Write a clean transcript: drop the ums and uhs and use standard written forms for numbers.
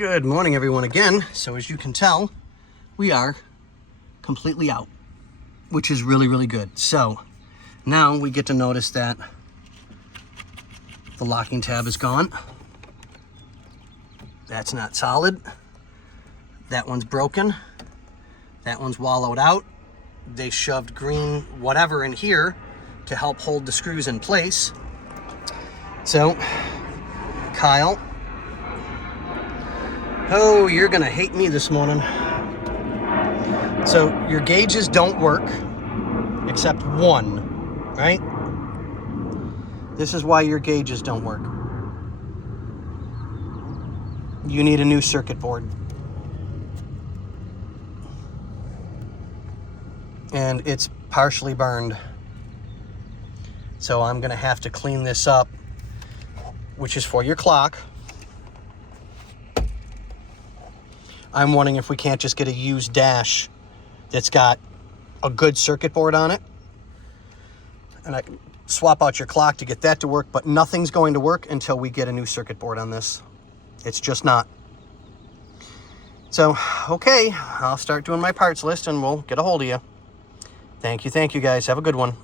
Good morning, everyone, again. So as you can tell, we are completely out, which is really, really good. So now we get to notice that the locking tab is gone. That's not solid. That one's broken. That one's wallowed out. They shoved green whatever in here to help hold the screws in place. So, Kyle, oh, you're gonna hate me this morning. So your gauges don't work, except one, right? This is why your gauges don't work. You need a new circuit board. And it's partially burned. So I'm gonna have to clean this up, which is for your clock. I'm wondering if we can't just get a used dash that's got a good circuit board on it. And I can swap out your clock to get that to work, but nothing's going to work until we get a new circuit board on this. It's just not. So, okay, I'll start doing my parts list and we'll get a hold of you. Thank you guys. Have a good one.